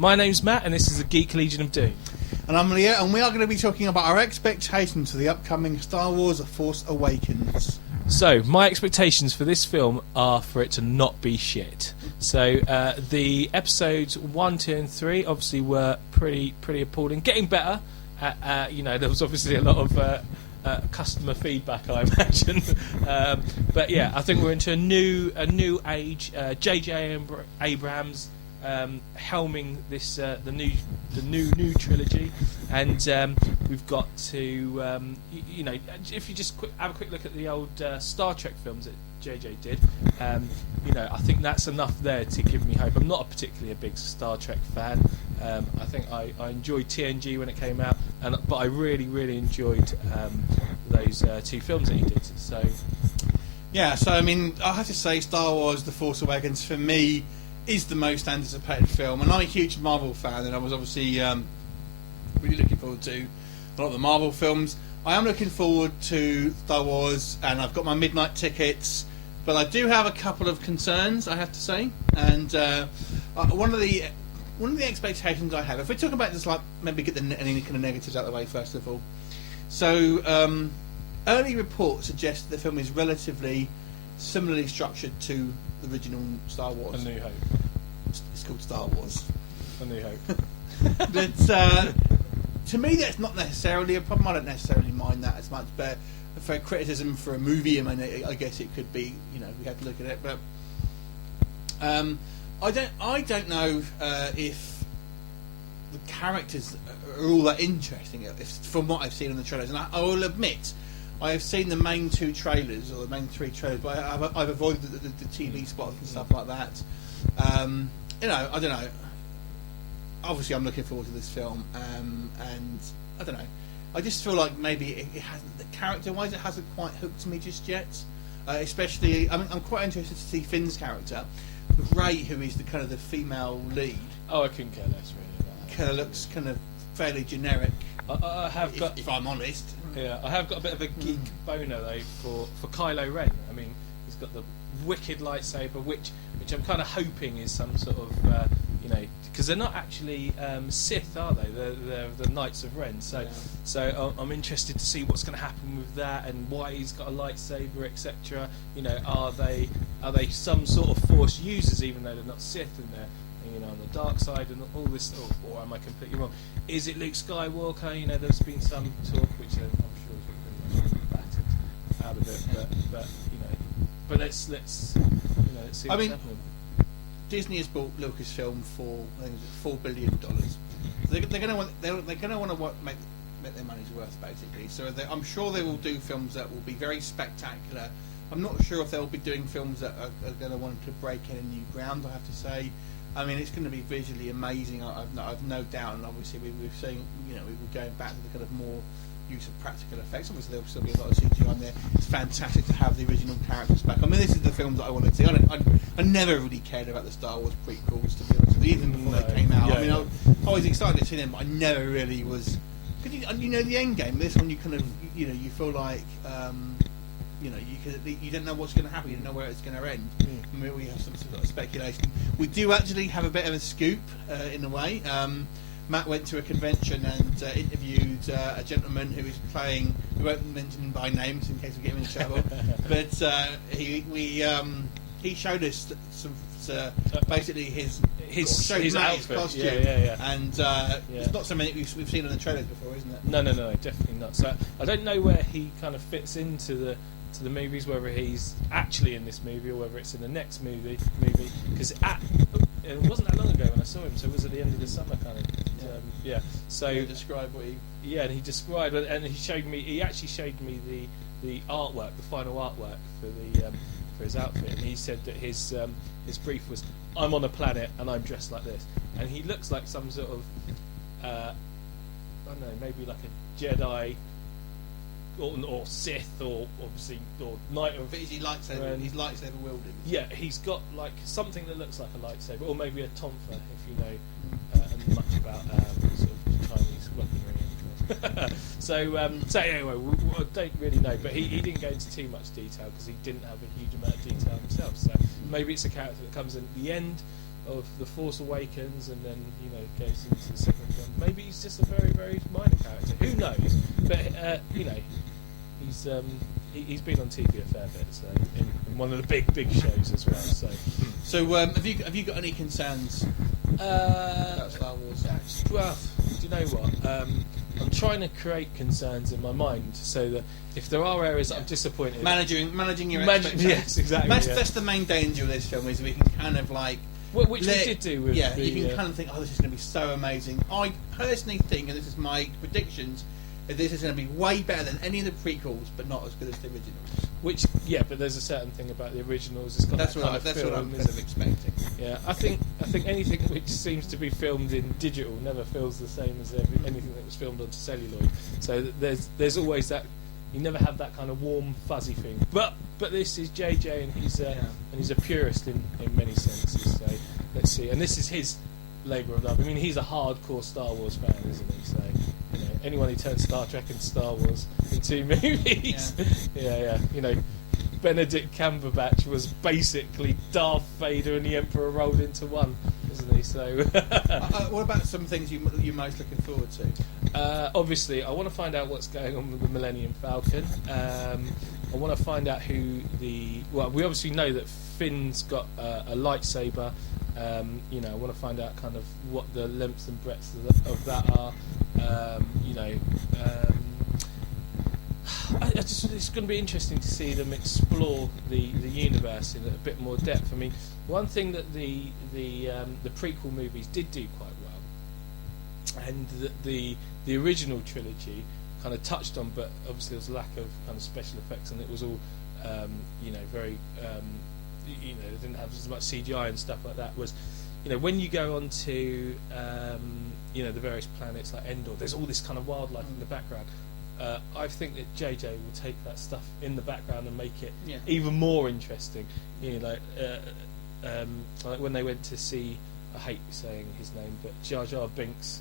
My name's Matt, and this is the Geek Legion of Doom. And I'm Leo, and we are going to be talking about our expectations for the upcoming Star Wars: The Force Awakens. So, my expectations for this film are for it to not be shit. So, the episodes 1, 2 and 3 obviously were pretty appalling. Getting better. There was obviously a lot of customer feedback, I imagine. But yeah, I think we're into a new age. J.J. Abrams helming this the new trilogy, and we've got to if you just have a quick look at the old Star Trek films that JJ did, I think that's enough there to give me hope. I'm not particularly a big Star Trek fan. I think I enjoyed TNG when it came out, but I really enjoyed those two films that he did. So yeah, so I mean, I have to say, Star Wars: The Force Awakens for me is the most anticipated film, and I'm a huge Marvel fan, and I was obviously really looking forward to a lot of the Marvel films. I am looking forward to Star Wars, and I've got my midnight tickets, but I do have a couple of concerns, I have to say. And one of the expectations I have, if we talk about this, like maybe get any kind of negatives out of the way first of all. So early reports suggest the film is relatively similarly structured to the original Star Wars. A New Hope. It's called Star Wars. A New Hope. But to me, that's not necessarily a problem. I don't necessarily mind that as much. But for criticism for a movie, I mean, I guess it could be. We have to look at it. But I don't know if the characters are all that interesting. From what I've seen in the trailers, and I will admit, I have seen the main two trailers, or the main three trailers, but I've avoided the TV spots and stuff like that. I don't know. Obviously, I'm looking forward to this film, and I don't know. I just feel like maybe it hasn't, character-wise, it hasn't quite hooked me just yet. Especially, I'm quite interested to see Finn's character, Ray, who is the kind of the female lead. Oh, I couldn't care less really about that. Kind of looks kind of fairly generic. I have got, if I'm honest. Yeah, I have got a bit of a geek boner though for Kylo Ren. I mean, he's got the wicked lightsaber, which I'm kind of hoping is some sort of because they're not actually Sith, are they? They're the Knights of Ren. So I'm interested to see what's going to happen with that and why he's got a lightsaber, etc. Are they some sort of Force users, even though they're not Sith and they're on the dark side and all this, or am I completely wrong? Is it Luke Skywalker? There's been some talk, which I'm sure is pretty much battered out of it, but let's see what's happening. Disney has bought Lucasfilm for I think $4 billion. They're going to want to make their money's worth, basically. So I'm sure they will do films that will be very spectacular. I'm not sure if they'll be doing films that are going to want to break any new ground, I have to say. I mean, it's going to be visually amazing. I've no doubt, and obviously we've seen, we were going back to the kind of more use of practical effects. Obviously, there'll still be a lot of CGI on there. It's fantastic to have the original characters back. I mean, this is the films that I wanted to see. I never really cared about the Star Wars prequels, to be honest with you, even before they came out. Yeah, I was excited to see them, but I never really was. Because the end game. This one, you kind of, you feel like. You don't know what's going to happen. You don't know where it's going to end. I mean, we have some sort of speculation. We do actually have a bit of a scoop in a way. Matt went to a convention and interviewed a gentleman who is playing. We won't mention him by name, in case we get him in trouble. But he showed us basically his outfit, costume. Yeah. And it's not something that we've seen in the trailers before, isn't it? No, definitely not. So I don't know where he kind of fits into the movies, whether he's actually in this movie or whether it's in the next movie. Because it wasn't that long ago when I saw him, so it was at the end of the summer kind of. So describe what he. Yeah, and he described, and he showed me. He actually showed me the artwork, the final artwork for his outfit, and he said that his brief was, "I'm on a planet and I'm dressed like this," and he looks like some sort of I don't know, maybe like a Jedi or Sith or obviously or Knight of. But is he lightsaber? He's lightsaber wielding. Yeah, he's got like something that looks like a lightsaber, or maybe a tonfa, if you know much about sort of Chinese weaponry. So anyway, I don't really know, but he didn't go into too much detail because he didn't have a huge amount of detail himself. So maybe it's a character that comes in at the end of The Force Awakens, and then goes into the second film. Maybe he's just a very, very minor character. Who knows? But he's been on TV a fair bit, so in one of the big shows as well. So have you got any concerns about Star Wars? Well, do you know what? I'm trying to create concerns in my mind so that if there are areas that I'm disappointed, managing your expectations. Yes, exactly. That's the main danger of this film, is we can kind of like. Which we did do with you can kind of think, oh, this is going to be so amazing. I personally think, and this is my predictions, that this is going to be way better than any of the prequels, but not as good as the originals. But there's a certain thing about the originals. It's got that's what I'm kind of expecting. Yeah, I think anything which seems to be filmed in digital never feels the same as anything that was filmed onto celluloid. So there's always that. You never have that kind of warm, fuzzy thing. But this is JJ, and he's a purist in many senses. So let's see. And this is his labour of love. I mean, he's a hardcore Star Wars fan, isn't he? So anyone who turns Star Trek and Star Wars into movies, Benedict Cumberbatch was basically Darth Vader and the Emperor rolled into one, isn't he? So, what about some things you're most looking forward to? Obviously, I want to find out what's going on with the Millennium Falcon. I want to find out who we obviously know that Finn's got a lightsaber. I want to find out kind of what the lengths and breadths of that are. It's going to be interesting to see them explore the universe in a bit more depth. I mean, one thing that the prequel movies did do quite well, and the original trilogy kind of touched on, but obviously there was a lack of kind of special effects, and it was all very they didn't have as much CGI and stuff like that. Was when you go on to the various planets like Endor, there's all this kind of wildlife in the background. I think that JJ will take that stuff in the background and make it even more interesting. Like when they went to see, I hate saying his name, but Jar Jar Binks,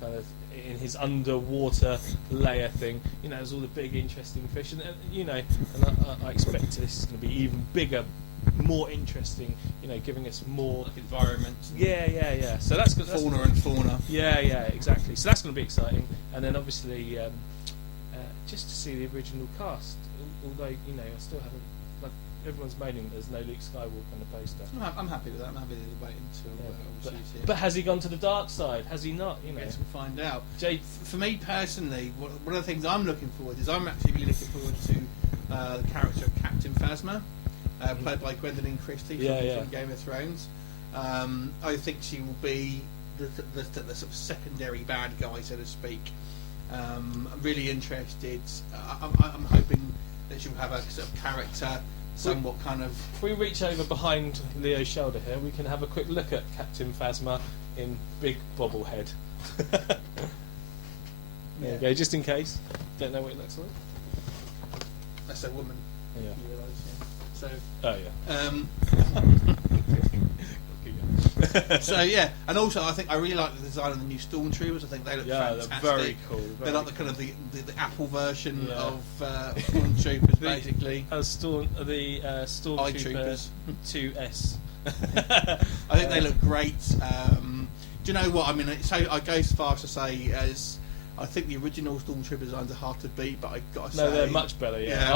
kind of in his underwater layer thing. There's all the big interesting fish, and I expect this is going to be even bigger, more interesting. Giving us more environment. Yeah. So that's fauna. Yeah, exactly. So that's going to be exciting, and then obviously. Just to see the original cast, although I still haven't. Like everyone's moaning, there's no Luke Skywalker on the poster. I'm happy with that. I'm happy to wait until. But has he gone to the dark side? Has he not? Yes, we'll find out. For me personally, one of the things I'm looking forward is I'm actually really looking forward to the character of Captain Phasma, played by Gwendolyn Christie from Game of Thrones. I think she will be the sort of secondary bad guy, so to speak. I'm really interested. I'm hoping that she'll have a sort of character, somewhat kind of. If we reach over behind Leo's shoulder here, we can have a quick look at Captain Phasma in big bobblehead. There you go, just in case. Don't know what it looks like. That's a woman. Yeah. You realise, So. Oh yeah. So yeah, and also I really like the design of the new Stormtroopers. I think they look fantastic. They're very cool. They're like the kind of the Apple version of Stormtroopers, basically. Stormtrooper 2S. I think they look great. Do you know what I mean? So I go as far as to say as I think the original Stormtrooper designs are hard to beat, but I got to say they're much better. Yeah,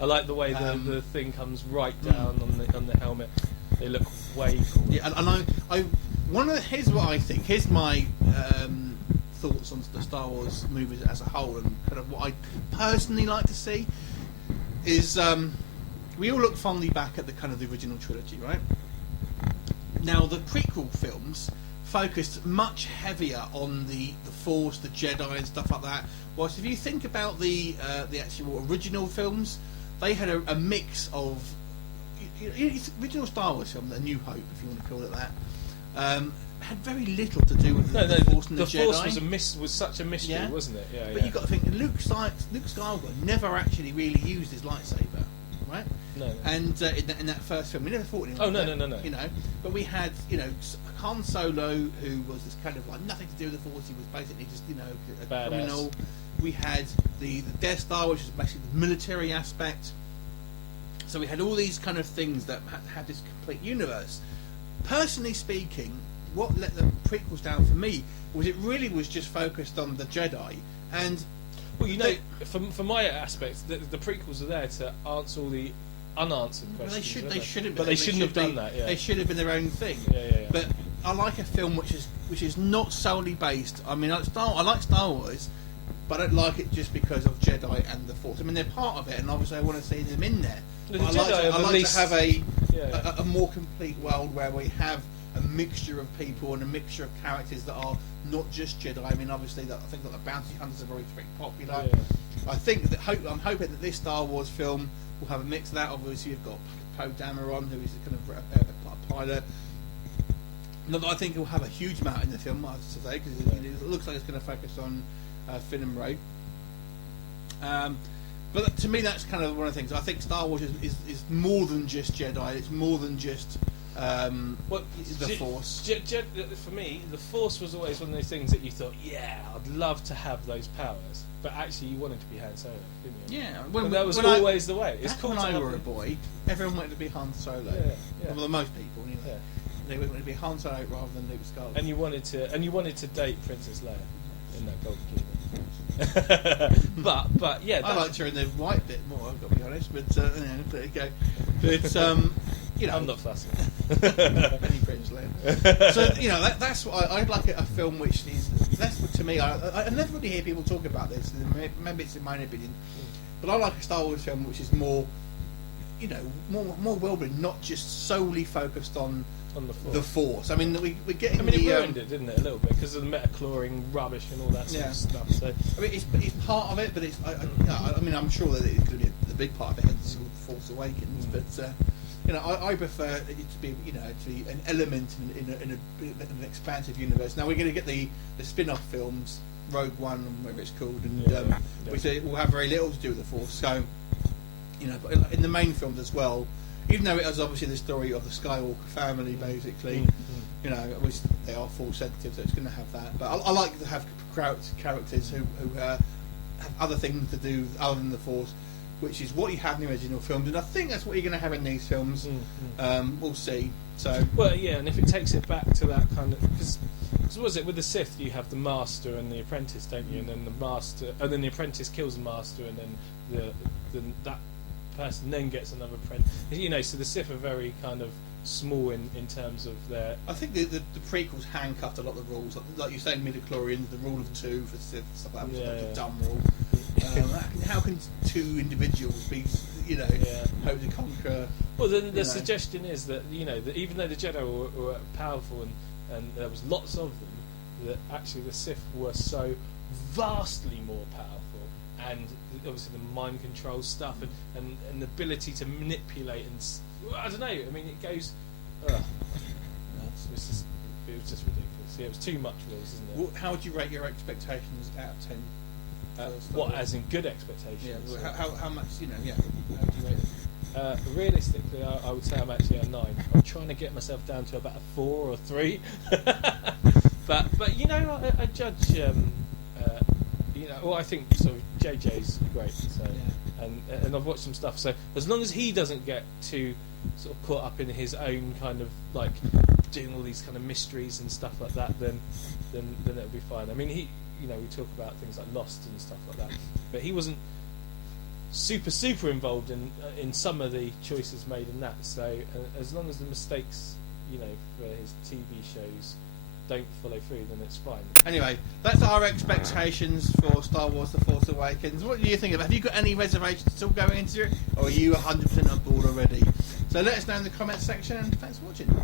I like the way the thing comes right down on the helmet. They look way cool. Yeah, and here's what I think. Here's my thoughts on the Star Wars movies as a whole, and kind of what I personally like to see is we all look fondly back at the kind of the original trilogy, right? Now the prequel films focused much heavier on the Force, the Jedi, and stuff like that. Whilst if you think about the actual original films, they had a mix of original Star Wars film, The New Hope, if you want to call it that, had very little to do with the Force and the Jedi. The Force was such a mystery, wasn't it? Yeah, but you've got to think, Luke Skywalker never actually really used his lightsaber, right? No. And in that first film, we never fought anyone. No. But we had, Han Solo, who was this kind of like nothing to do with the Force. He was basically just, a badass criminal. We had the Death Star, which is basically the military aspect. So we had all these kind of things that had this complete universe. personally speaking, what let the prequels down for me was it really was just focused on the Jedi, and well, from my aspect, the prequels are there to answer all the unanswered questions. They shouldn't have done that. Yeah. They should have been their own thing. Yeah. But I like a film which is not solely based. I mean, I like Star Wars, but I don't like it just because of Jedi and the Force. I mean, they're part of it, and obviously I want to see them in there. The But Jedi I like to have Yeah. a more complete world where we have a mixture of people and a mixture of characters that are not just Jedi. I mean, obviously, I think that the bounty hunters are very popular. Yeah. I think that I'm hoping that this Star Wars film will have a mix of that. Obviously, you've got Poe Dameron, who is kind of a pilot. Not that I think he'll have a huge amount in the film, I have to say, because it looks like it's going to focus on Finn and Rey. But to me, that's kind of one of the things. I think Star Wars is more than just Jedi. It's more than just the Force. For me, the Force was always one of those things that you thought, yeah, I'd love to have those powers, but actually you wanted to be Han Solo, didn't you? Yeah, that was always the way. It's cool when to I have were a boy, everyone wanted to be Han Solo. Yeah. Well, most people, anyway. Yeah. They wanted to be Han Solo rather than Luke Skywalker. And you wanted to date Princess Leia in that Golden Kingdom. but yeah, I liked her in the white bit more. I've got to be honest, but there you go. But I'm not fussy. Any Princess Leia. So that's what I'd like a film which is. That's what, to me. I never really hear people talk about this. And maybe it's in my own opinion, but I like a Star Wars film which is more, more well-being, not just solely focused on the Force. I mean, we're getting. I mean, it ruined it, didn't it, a little bit because of the metachlorine rubbish and all that sort of stuff. So I mean, it's part of it, but it's. I mean, I'm sure that it's going to be the big part of it. Hence, called Force Awakens. But I prefer it to be, to be an element in an expansive universe. Now we're going to get the spin-off films, Rogue One, and whatever it's called, and which will have very little to do with the Force. So, but in the main films as well. Even though it was obviously the story of the Skywalker family, basically, which they are Force sensitive, so it's going to have that. But I like to have characters who have other things to do other than the Force, which is what you have in the original films, and I think that's what you're going to have in these films. We'll see. So and if it takes it back to that kind of, because was it with the Sith, you have the Master and the Apprentice, don't you? And then then the Apprentice kills the Master, and then that person then gets another apprentice. So the Sith are very kind of small in terms of their. I think the prequels handcuffed a lot of the rules, like you say in midichlorians, the rule of two for Sith, stuff like that was like a dumb rule. How can two individuals be, hope to conquer? Well, then the suggestion is that that even though the Jedi were powerful and there was lots of them, that actually the Sith were so vastly more powerful, and obviously the mind control stuff and the ability to manipulate and I don't know. I mean, it goes. It was just ridiculous. Yeah, it was too much rules, isn't it? Well, how would you rate your expectations out of 10? What, as in good expectations? Yeah. How much? How would you rate it? Realistically, I would say I'm actually a 9. I'm trying to get myself down to about a 4 or 3. but I judge. I think sort of JJ's great. So, and I've watched some stuff. So as long as he doesn't get too sort of caught up in his own kind of like doing all these kind of mysteries and stuff like that, then it'll be fine. I mean, we talk about things like Lost and stuff like that, but he wasn't super involved in some of the choices made in that. So as long as the mistakes, for his TV shows don't follow through, then it's fine. Anyway, that's our expectations for Star Wars The Force Awakens. What do you think of it? Have you got any reservations still going into it, or are you 100% on board already? So let us know in the comments section, and thanks for watching. Bye.